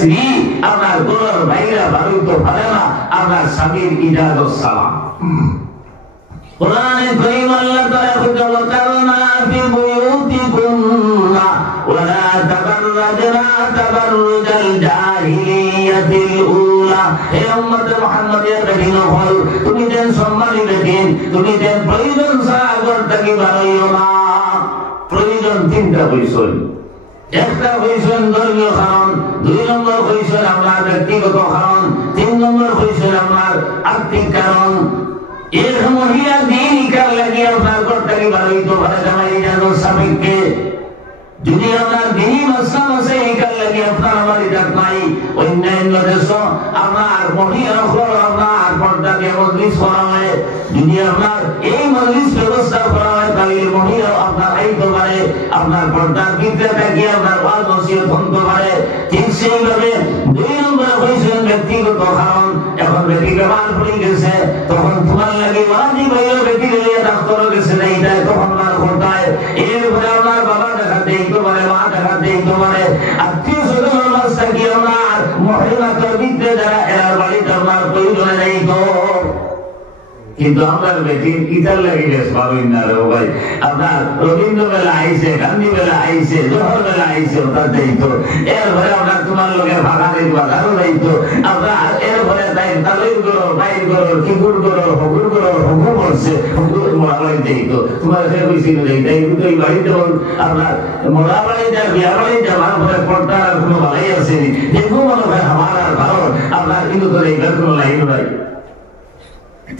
স্ত্রী আপনার গরুর বাইরা বাড়িতে পারে না আপনার স্বামীর ইজাজত ছাড়া। কোরআনে কারীম আল্লাহ তাআলা হুকুম করনা ফি বুয়ুতিকুন্না ওয়া লা তাবাররাজনা তাবাররুজাল জাহিলিয়াতিল উলা। হে উম্মত মুহাম্মাদিয়া বেদিন হল, তুমি যেন সম্মানী বেদিন, তুমি যেন প্রয়োজন ছাড়া ঘর থেকে বার হইও না। প্রয়োজন তিনটা হইছে, একটা হইছে ধর্মীয় কারণ, দুই নম্বর হইছে আপনার ব্যক্তিগত কারণ, তিন নম্বর হইছে আপনার আর্থিক কারণ। এর মহিলা দিন কার লাগিয়ে আপনার ঘর থেকে বার হইতে পারে জামাই যেন সাবেককে। যদি আপনার দিনই মাসলাম আছে এই কার লাগিয়ে আপনার আমার ইজাত নাই, অন্যান্য দেশ আপনার মহিলা আপনার পর্দা দিয়ে মজলিস করা হয়, যদি আপনার এই মজলিস ব্যবস্থা করা হয় তাহলে মহিলা আপনার আইতে পারে, আপনার পর্দার ভিতরে থাকি আপনার ওয়াজ নসিহত হতে পারে। ঠিক সেইভাবে দুই নম্বর হয়েছে ব্যক্তিগত কারণ। এখন বেটি বেমার পড়ে গেছে, তখন তোমার লাগে ওয়াজিব হইল বেটি লিয়ে ডাক্তার গেছে না, এটা তখন মার কোথায় এরপরে আপনার বাবা দেখাতে দিতে পারে, মা দেখাতে দিতে পারে, আত্মীয় স্বজন মাস থাকি আপনার মহিলা ভিতরে যারা এর বাড়িতে আপনার প্রয়োজনে নেই তো। কিন্তু আমার বেটি ইতার লাগে বেশ পাবেন না রে ভাই। আপনার রবীন্দ্র বেলা আইসে, গান্ধী বেলা আইসে, জহর বেলা আইসে, ওটা দেইতো। এরপরে আপনার তোমার লোকে ভাড়া দেইতো, আরো দেইতো। আপনার এরপরে তাই তালুর করো, বাইর করো, কিকুর করো, হকুর করো, হকু করছে, হকুর মোড়াবাড়ি দেইতো। তোমার সে কইছিল দেইতা, কিন্তু এই বাড়িতে আপনার মোড়াবাড়ি যা, বিয়া বাড়ি যা, ভারপরে পর্দা আর কোনো ভালাই আসেনি। যেরকম মনে হয় আমার আর ভালো, আপনার কিন্তু তোর এইবার কোনো লাইন নাই।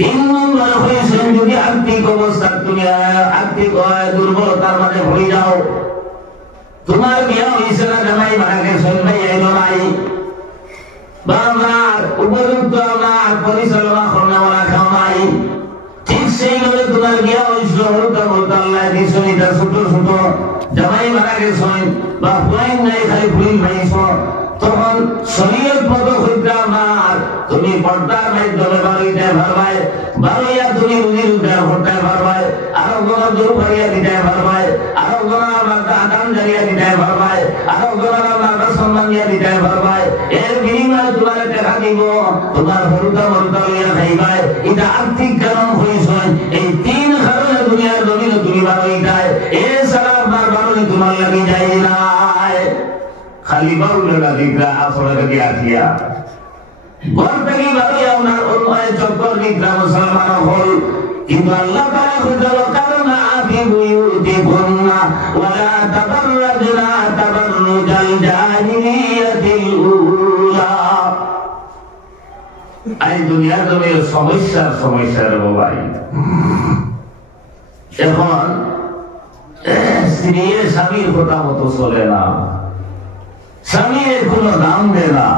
তিন নম্বর হয়েছে যদি আর্থিক অবস্থা, তুমি আর্থিক দুর্বলতার মাঝে পড়ে যাও, তোমার বিয়া হয়েছে না, জামাই মারা গেছে, ভাই এলো নাই, বা আপনার উপযুক্ত আপনার পরিচালনা করনেওয়ালা কেউ নাই, ঠিক সেইভাবে তোমার বিয়া হয়েছিল হলুদা বলতে আল্লাহ দিয়েছ, এটা ছোট ছোট জামাই মারা গেছে বা ফুয়াইন নাই, খালি ফুইন ভাইছ, তখন শরীয়ত মতো হইতে আপনার তুমি পর্দার মাধ্যমে বাড়িতে পারবাই, বাড়িয়া তুমি রুজি রোজগার করতে পারবাই, আরো গোনা দূর করিয়া দিতে পারবাই, আরো গোনা আপনার আদান জারিয়া দিতে পারবাই, আরো গোনা আপনার সম্মান দিয়া দিতে পারবাই। এর বিনিময়ে তোমার টাকা দিব, তোমার হরুতা মরুতা লইয়া খাইবাই। এটা আর্থিক কারণ হয়েছে। এই তিন কারণে দুনিয়ার জমিনে তুমি বাড়ি যায়, এছাড়া আপনার বাড়ি তোমার লাগি যায় না। খালি বাউল দিকরা আসলে থেকে আসিয়া ঘর থেকে বাড়িয়া ওনার অন্যায় চক্কর দিকরা মুসলমান হল। কিন্তু আল্লাহ তাআলা হুজুর কারণা আফি বুয়ুতিকুন্না ওয়া লা তাবাররাজনা তাবাররুজাল জাহিলিয়াতিল উলা। এই দুনিয়ার জমির সমস্যার ভাই। এখন স্ত্রীর স্বামীর কথা মতো চলে না, স্বামীর কোন দাম দেয় না।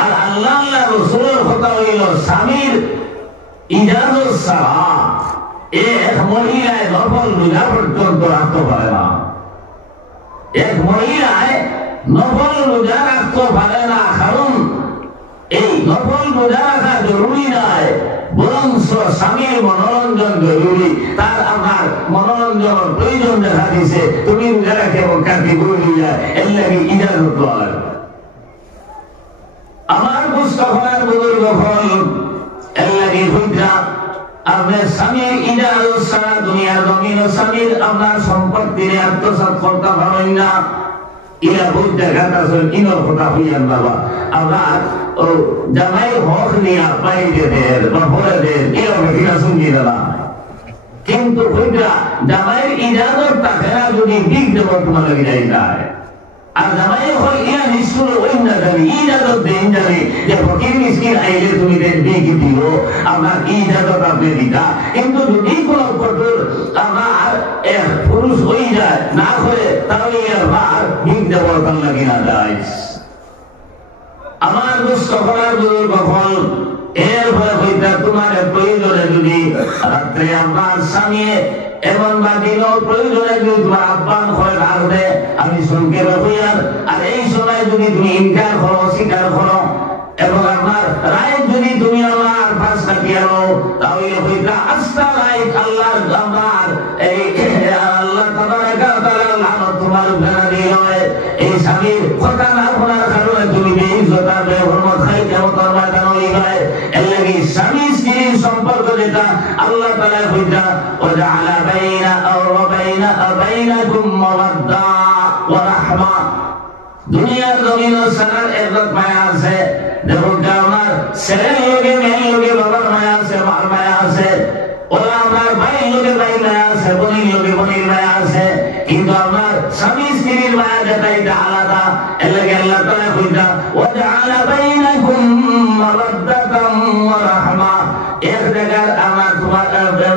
আর আল্লাহ রাসূলের কথা হইল স্বামীর ইজাজত ছাড়া এক মহিলায় নফল রোজা পর্যন্ত রাখতে পারে না। এক মহিলায় নফল রোজা রাখতে পারে না, কারণ এই নফল রোজা রাখা জরুরি নয়, বরং স্বামীর মনোরঞ্জন জরুরি। তার আমার মনোরঞ্জনের প্রয়োজন দেখা দিছে, তুমি রোজা রাখে কাটি বলি যায়, এর লাগে ইজাজত হয়। আমার পুস্তকের বুজুর্গ ফল এর লাগে হইতা আপনার স্বামীর ইজাজত ছাড়া দুনিয়ার জমিন স্বামীর আপনার সম্পত্তির আত্মসাৎ করতে পারেন না। ইয়া বলতে ঘাটাছেন ইনর কথা হইয়ান বাবা, আপনার ও জামাই হক নিয়ে পাইতে দেন বা ভরে দেন, এরকম কিনা শুনিয়ে দেন। কিন্তু হইতা জামাইয়ের ইজাজত থাকে না, যদি দিক দেব তোমার লাগে যাই যায়। আর জামাই হল ইয়া নিষ্ঠুর ওই না জানি ইজাজত দেন জানি যে ফকির মিসকিন আইলে তুমি দেন দিকে দিল, আপনার ইজাজত আপনি দিতা। কিন্তু যদি কোনো কঠোর আমার পুরুষ হয়ে যায় না করে, তাহলে আর দিক দেবর তার লাগে না যায়। আমার মুস্তফার বুজুর্গ ফল এরপরে হইতা তোমার প্রয়োজনে যদি রাত্রে আপনার স্বামী এমন বাদিল প্রয়োজনে যদি তোমার আহ্বান করে রাখবে, আমি শুনকে রহিয়ার। আর এই সময় যদি তুমি ইনকার করো, স্বীকার করো, এবং আপনার রায় যদি তুমি আমার পাশ কাটিয়ে আনো, তাহলে হইতা আস্থা লাইক আল্লাহ আমার এই আল্লাহ তাবারাকা ওয়া তাআলা লানত তোমার উপরে দিল। এই স্বামীর কথা না শোনার কারণে হয় এর লাগি স্বামী স্ত্রীর সম্পর্ক যেটা আল্লাহ তাআলা কইতা ওয়াজআলা বাইনাকুম মাওয়াদ্দা ওয়া রাহমা দুনিয়ার জমিন ও সারার ইজ্জত মায়া আছে দেখো আমার ছেলের লগে মেয়ের লগে বাবার মায়া আছে মার মায়া আছে ওরা আমার ভাইয়ের লগে ভাই মায়া আছে বোনের লগে বোনের মায়া আছে কিন্তু আমার স্বামী স্ত্রীর মায়া যেটা এটা আলাদা এর লাগে আল্লাহ তাআলা কইতা ওয়াজআলা বাইনাকুম মাওয়াদ্দাতাম ওয়া রাহমা এক জায়গার আমার তোমার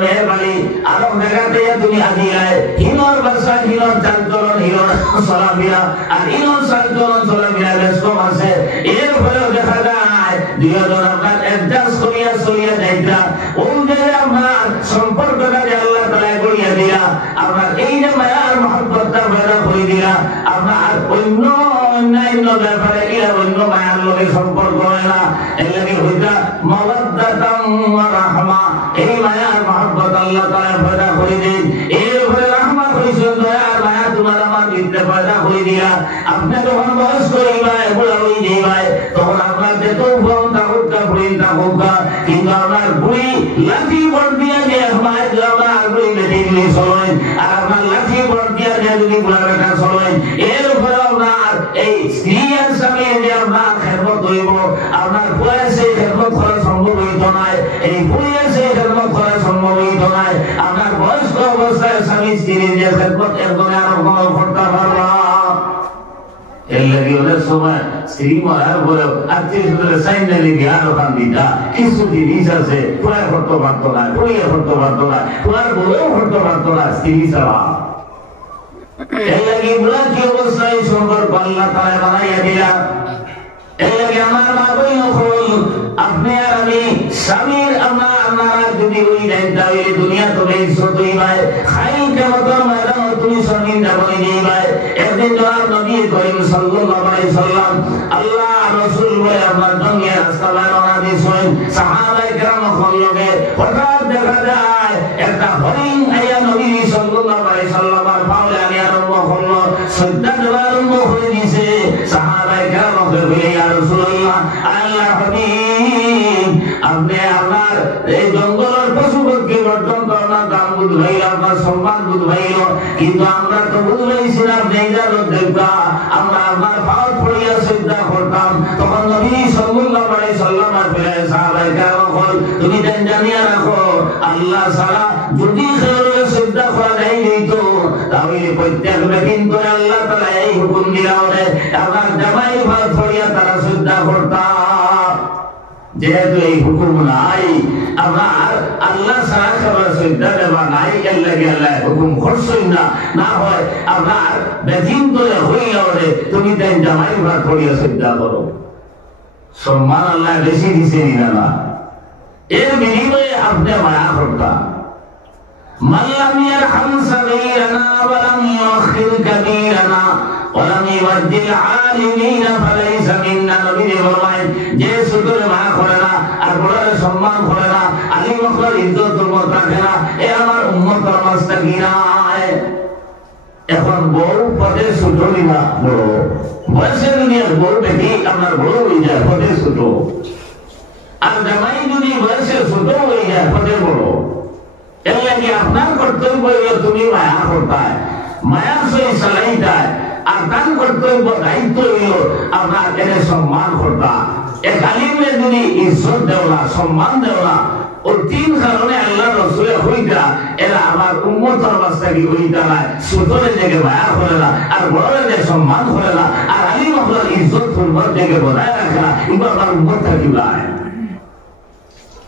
মেহরবানি আরো জায়গাতে তুমি আজিলায় হিনোর ভাষা হিনোর চালচলন হিনোর চলাফেরা আর হিনোর চালচলন চলাফেরা ব্যস্ত আছে এর ফলেও দেখা যায় দুইজন আপনার অ্যাডজাস্ট করিয়া চলিয়া যাইতা ওই যে আপনার সম্পর্কটা যে আল্লাহ তাআলা করিয়া দিলা আপনার এই যে মায়ার মহব্বতটা পয়দা করে দিলা আপনার অন্য অন্যান্য ব্যাপারে এরা অন্য মায়ার লগে সম্পর্ক হয় না এর লাগে হইতা মাওয়াদ্দাতাম ওয়া রাহমা এই মায়ার মহব্বত আল্লাহ তাআলা পয়দা করে দেন এর উপরে রাহমত হইছে দয়ার মায়া তোমার আমার ভিতরে পয়দা করে দিলা আপনি যখন বয়স হইবাই বুড়া হই যাইবাই তখন আপনার যে তৌফন তাকুকা বুড়িন তাকুকা কিন্তু আপনার বুড়ি লাঠি বড় দিয়া যে আপনার আপনার বুড়ি বেটি দিলি চলেন আর আপনার লাঠি বড় দিয়া যে যদি বুড়া বেটা চলেন এর উপরে আপনার এই স্ত্রী আর স্বামী যে আপনার খেদমত হইব আপনার বয়সে খেদমত করা সম্ভব হইত না এই বয়সে খেদমত করা সম্ভব হইত না আপনার বয়স্ক অবস্থায় স্বামী স্ত্রীর যে খেদমত একদমই আরো কোনো করতে পারবা এর লাগে ওদের সময় স্ত্রী মারার পরে আত্মীয় স্বজনের সাইনে লেগে আরো কান্দিটা কিছু জিনিস আছে পুরাই করতে পারতো না পুরিয়ে করতে পারতো না পুরার বলেও করতে পারতো না স্ত্রী ছাড়া এর লাগে বুড়া কি অবস্থায় সম্পর্ক আল্লাহ তাআলা বানাইয়া দিলা এর লাগে আমার মা বই হল আপনি আর আমি স্বামীর আমার যদি ওই যাই তাহলে দুনিয়া তবে ইজ্জত হইবাই খাইল কিয়ামতের ময়দানে তুমি স্বামীর নামে যাইবাই একদিন জনাব নবী করিম সাল্লাল্লাহু আলাইহি সাল্লাম আল্লাহ রাসূল বলে আপনার দুনিয়ার রাস্তায় রওনা দিয়েছেন সাহাবায়ে কেরাম লগে হঠাৎ দেখা যায় একটা হরিণ আইয়া নবী সাল্লাল্লাহু আলাইহি সাল্লামের পাওলে আমি আরম্ভ করলো সজ্জা দেওয়া আরম্ভ হয়ে গেছে সাহাবায়ে কেরাম বলে ইয়া রাসূলুল্লাহ আল্লাহ হাবিব আপনি আপনার এই জঙ্গলের পশু পক্ষী বর্জন করার দাম বুঝ ভাইল আপনার সম্মান বুঝ ভাইল কিন্তু আমরা তো বুঝ ভাইছি না ইজাজত দেবতা আমরা আপনার পাও পড়িয়া সজ্জা করতাম তখন নবী সাল্লাল্লাহু আলাইহি সাল্লামের বলে সাহাবায়ে কেরাম বল তুমি জানিয়া রাখো আল্লাহ ছাড়া যদি খেলে সজ্জা করা যায় তো তাহলে প্রত্যেক ব্যক্তি করে আল্লাহ তাআলা এই হুকুম দিলা ওরে আপনার জামাই ভাই পড়িয়া তারা সজ্জা করতাম যেহেতু এই হুকুম নাই আমার আল্লাহ ছাড়া খাবার সজ্জা দেওয়া নাই এর লাগে আল্লাহ হুকুম করছেন না হয় আপনার বেদিন করে হইয়া ওরে তুমি তাই জামাই ভাই পড়িয়া সজ্জা করো সম্মান আল্লাহ বেশি দিছে না এর বিনিময়ে আপনি মায়া করতাম মাল্লাম ইয়ারহাম সাগীরানা ওয়া লাম ইউখির কাবীরানা ওয়া লাম ইওয়াদ্দিল আলিমিনা ফালাইসা মিন্না নবী ফরমায় যে ছোটরে মায়া করে না আর বড়রে সম্মান করে না আলিম ওয়ার ইজ্জত মত রাখে না এ আমার উম্মতের মাস্তাগীরায় এখন বড় পদে ছোট না বড় বয়সে দুনিয়ার বড় বেটি আপনার বড় হয়ে যায় পদে ছোট আর জামাই যদি বয়সে ছোট হয়ে যায় পদে বড় এর লাগে আপনার কর্তব্য হইল তুমি মায়া করতায় মায়া সই চালাইতায় আর তার কর্তব্য দায়িত্ব হইল আপনার এনে সম্মান করতা এক আলিমের যদি ইজ্জত দেও না সম্মান দেও না ও তিন কারণে আল্লাহ রাসূলের হইতা এরা আমার উম্মতের মাস্তাগী হইতা না ছোটরে জায়গা মায়া করে না আর বড়রে যে সম্মান করে না আর আলিম আপনার ইজ্জত করবার জায়গা বজায় রাখে না এবার আমার উম্মত থাকিবা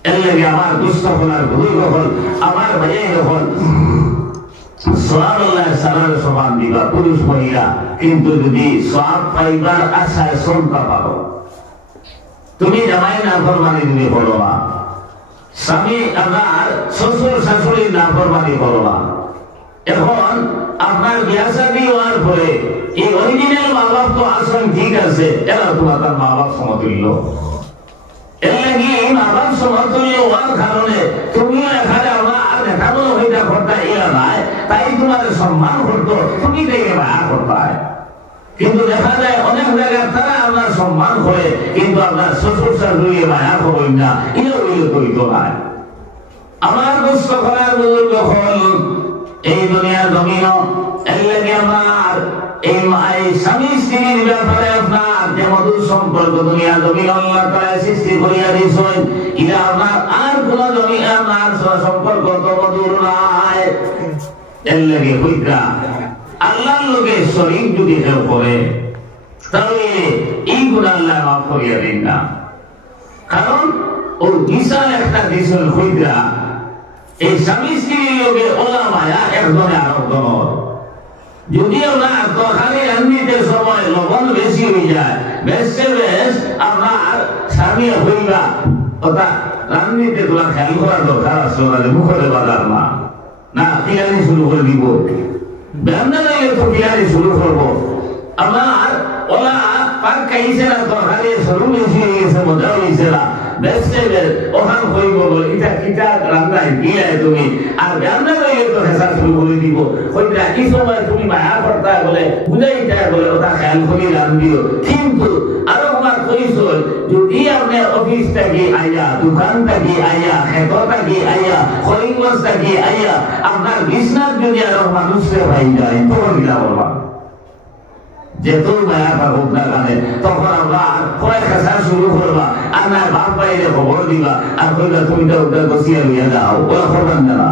এর লাগে আমার দুষ্ট হলার ভুল হল আমার ভাইয়ের হল সওয়াব আল্লাহ সালামের সমান দিবা পুরুষ মহিলা কিন্তু যদি সওয়াব পাইবার আশায় শ্রদ্ধা পাবো তুমি জামাই না ফরমানি দিলে বলো না স্বামী আপনার শ্বশুর শাশুড়ির না ফরমানি বলো না এখন আপনার বিয়া শাদী হওয়ার পরে এই অরিজিনাল মা বাপ তো আসন ঠিক আছে এরা তোমার তার মা বাপ সমতুল্য এর লাগি মা বাপ সমতুল্য হওয়ার কারণে তুমিও এখানে আর দেখাবো হইটা ঘরটা এরা নাই তাই তোমার সম্মান করতো তুমি দেখে মায়া করতে কিন্তু দেখা যায় অনেক জায়গায় তারা আপনার সম্মান করে, কিন্তু আপনার শ্বশুর শাশুড়ি মায়া করবেন না, ইয়ে করিত নাই। আমার দুষ্ট করার বুজুর্গ হল এই দুনিয়ার জমিন, এর লাগে আমার এই স্বামী স্ত্রীর ব্যাপারে আপনার যে মধুর সম্পর্ক দুনিয়ার জমিন আল্লাহ তাআলা সৃষ্টি করিয়া দিয়েছেন, এটা আপনার আর কোন জমি আপনার সম্পর্ক তো মধুর নাই। এর লাগে হইতা আল্লাহর লোকে শরীক যদি কেউ করে তাহলে এই গুণ আল্লাহ মাফ করিয়া দিন না। কারণ ওর বিশাল একটা দিশন হইতা এই স্বামী স্ত্রীর লোকে ওলা মায়া একজনে আরেকজনের। যদি ওরা তরকারি রান্নিতে সময় লবণ বেশি হয়ে যায়, বেশে বেশ আপনার স্বামী হইবা ওটা রান্নিতে তোলা খেয়াল করার দরকার আছে, ওরা মুখে বাজার না পিলানি শুরু করে দিব, ব্যায়ামটা নিলে তো পিলানি শুরু করবো। আমার ওলা পাক খাইছে না, তরকারি সরু বেশি হয়ে গেছে, মজা হয়েছে না, বেশে বেশ ওখান হইব বলে এটা কিটা রান্নায় গিয়ে তুমি আর ব্যায়ামটা নিলে তো হেসা শুরু করে দিব। ওইটা এই সময় তুমি মায়া করতে বলে বুঝাইতে বলে ওটা খেয়াল করে রান্ধিও। কিন্তু আরো আমার কইস যদি আপনি অফিস থেকে আইয়া, দোকান থেকে আইয়া, ক্ষেত থেকে আইয়া, কলিংগঞ্জ থেকে আইয়া আপনার বিছনার যদি আরো মানুষে ভাই যায় তখন গিলা বলবা যেহেতু মায়া থাকুক না কানে, তখন আমরা কয়েক হাজার শুরু করবা আর না বাপ বাইরে খবর দিবা আর কইবা তুমি তো ওটা বসিয়া লইয়া যাও, ওরা করবেন না।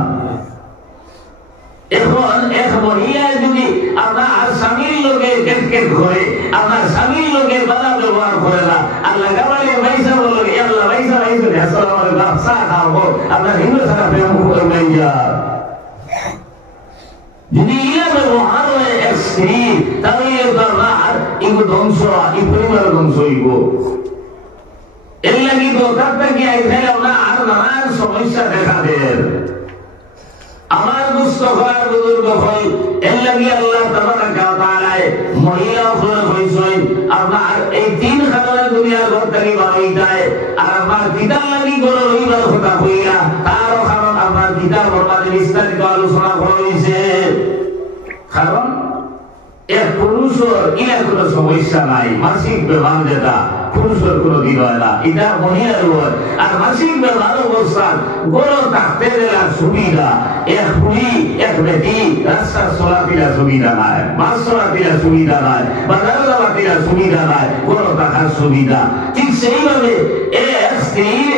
এখন এক মহিলা যদি আপনার স্বামীর লোকে কেট করে, আপনার স্বামীর লোকে বাধা ব্যবহার করে না, আল্লাহ গাবালের পয়সা বললো আল্লাহ পয়সা আসসালামু আলাইকুম চা খাবো, আপনার হিন্দু ছাড়া প্রেম করে নাই যা। যদি ইলা ব্যবহার হয় এক স্ত্রী, তাহলে আপনার এগুলো ধ্বংস, এই পরিবার ধ্বংস হইব। এর লাগি দরকার থেকে আপনার নানান সমস্যা দেখা দেয়। আমার দুষ্ট করার বুজুর্গ হল এর লাগি আল্লাহ তাবারাকা ওয়া তাআলা মহিলা হল হইছেন আপনার এই তিন কারণে দুনিয়ার ঘর থেকে বাড়াই যায়। আর আপনার পিতার লাগি বড় রইবার কথা কইয়া তারও কারণ আপনার পিতার বর্মানে বিস্তারিত আলোচনা করা হয়েছে। কারণ এক পুরুষের ইলা কোনো সমস্যা নাই, মাসিক ব্যবহার যেটা পুরুষের কোনো দিন হয় না, এটা মহিলার হয়। আর মাসিক ব্যবহার অবস্থান গড় থাকতে দেওয়ার সুবিধা এক পুরী এক বেটি রাস্তার চলাফেরা সুবিধা নাই, মাছ চলাফেরা সুবিধা নাই, বাজার চলাফেরা সুবিধা নাই, গড় থাকার সুবিধা। ঠিক সেইভাবে এক স্ত্রীর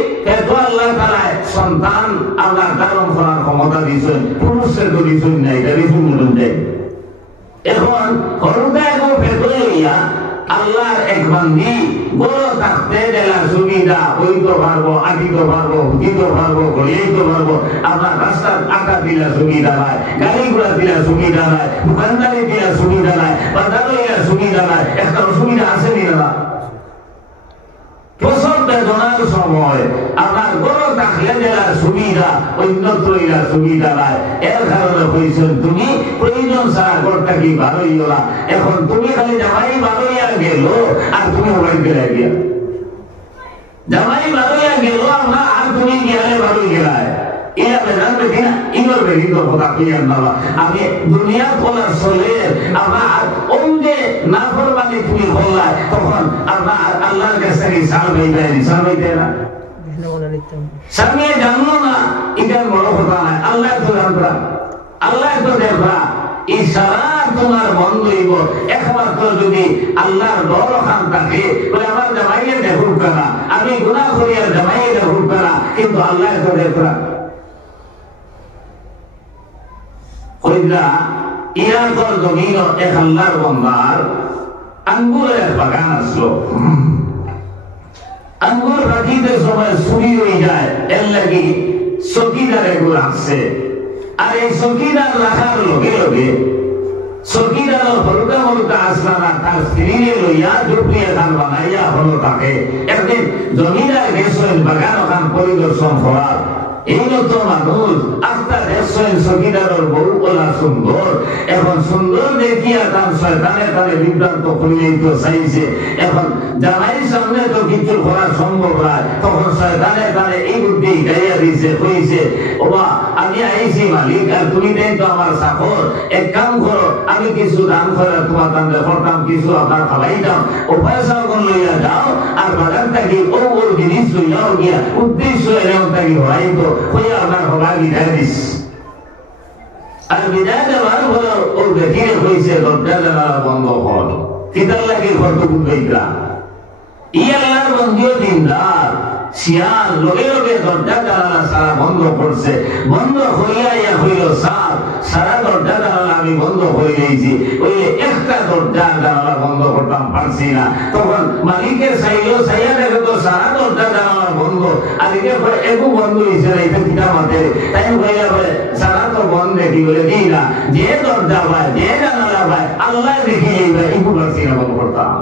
আল্লাহ তাআলা সন্তান আল্লাহ ধারণ করার ক্ষমতা দিয়েছেন, পুরুষের তো দিয়েছেন নাই, এটা দিয়েছেন দেয়। এখন হরুদায় ফেলে লইয়া আল্লাহর এক বান্দি বড় থাকতে দেওয়ার সুবিধা বইতে পারবো, আঁকিতে পারবো, হুকিতে পারবো, গড়িয়েতে পারবো, আপনার রাস্তার আঁকা দিলার সুবিধা নাই, গাড়ি ঘোড়া দিলার সুবিধা নাই, দোকানদারি দিলার সুবিধা নাই, বাজার লইয়ার সুবিধা নাই। একটা অসুবিধা আছে না? প্রসব বেদনার সময় আপনার বড় থাকলে দেওয়ার সুবিধা অন্যত্র ইলার সুবিধা নাই। এর কারণে হয়েছেন তুমি প্রয়োজন ছাড়া ঘরটা কি ভালোই না। এখন তুমি খালি জামাই ভালোইয়া গেল আর তুমি মোবাইল গেলে গিয়া জামাই ভালোইয়া গেল আপনার আর তুমি গেলে ভালোই গেলায় এরা জানবে কিনা ইনর বেরিয়ে কথা কইয়ার না। আমি দুনিয়া খোলার চলে আপনার অঙ্গে না করবানি তুমি বললায় তখন আপনার আল্লাহর কাছে সালবাইতে না সামনে জানলো না, এটা বড় কথা নাই। আল্লাহ তো জানবা, আল্লাহ তো দেখবা, এই সারা তোমার মন লইব একমাত্র যদি আল্লাহর ডর খান থাকে বলে আমার জামাইয়ে দেখুক না, আমি গুনাহ করি আর জামাইয়ে দেখুক না, কিন্তু আল্লাহ তো দেখবা। কইলা ইরাকর জমিন এক আল্লাহর বান্দার আঙ্গুরের এক বাগান আসলো। আঙ্গুর রাখিতে সময় চুরি হয়ে যায়, এর লাগি চকিদার এগুলো আসছে। আর এই চকিদার রাখার লগে লগে চকিদারের হলুকা হলুকা আসলা না তার স্ত্রীরে লইয়া ঝুপড়ি এখান বানাইয়া হলো তাকে। একদিন জমিদার গেছেন বাগান ওখান পরিদর্শন করার। এই তো মানুষ আস্তা দেখছেন চকিদারের বউ ওলা সুন্দর। এখন সুন্দর দেখিয়া তার শয়তানে তারে বিভ্রান্ত করিলেই তো চাইছে। এখন জামাইয়ের সামনে তো কিছু করা সম্ভব নয়, তখন শয়তানে তারে এই বুদ্ধি গাইয়া দিয়েছে, কইছে ওবা আমি আমি আইছি মালিক আর তুমি দেন তো আমার চাকর, এক কাম করো আমি কিছু দান করে তোমার দান করতাম, কিছু আপনার খাওয়াইতাম, ও পয়সা কোন লইয়া যাও আর বাজার থাকি ও ওর জিনিস লইয়াও গিয়া উদ্দেশ্য এরকম থাকি হয়তো হইয়া আপনার হবা বিদায় দিস। আর বিদায় দেওয়ার হলো ওর দেখিয়ে হয়েছে দরজা জানালা বন্ধ হল, কিতার লাগে ঘর তো বুঝবেইতা ই আল্লাহর বন্ধুও দিনদার শিয়াল লগে লগে দরজা জানালা সারা বন্ধ করছে, বন্ধ হইয়া ইয়া হইল সাপ, সারা দরজা জানালা আমি বন্ধ হয়ে গেছি, ওই একটা দরজা জানালা বন্ধ করতাম পারছি না। তখন মালিকের চাইলেও চাইয়া দেখে তো সারা দরজা জানালা বন্ধ, আর একটু বন্ধ হয়েছে না, এটা কিনা মাঠে তাই হইয়া বলে সারা তো বন্ধ দেখি বলে দিই না, যে দরজা পায় যে জানালা পায় আল্লাহ দেখি এইবার একটু পারছি না বন্ধ করতাম।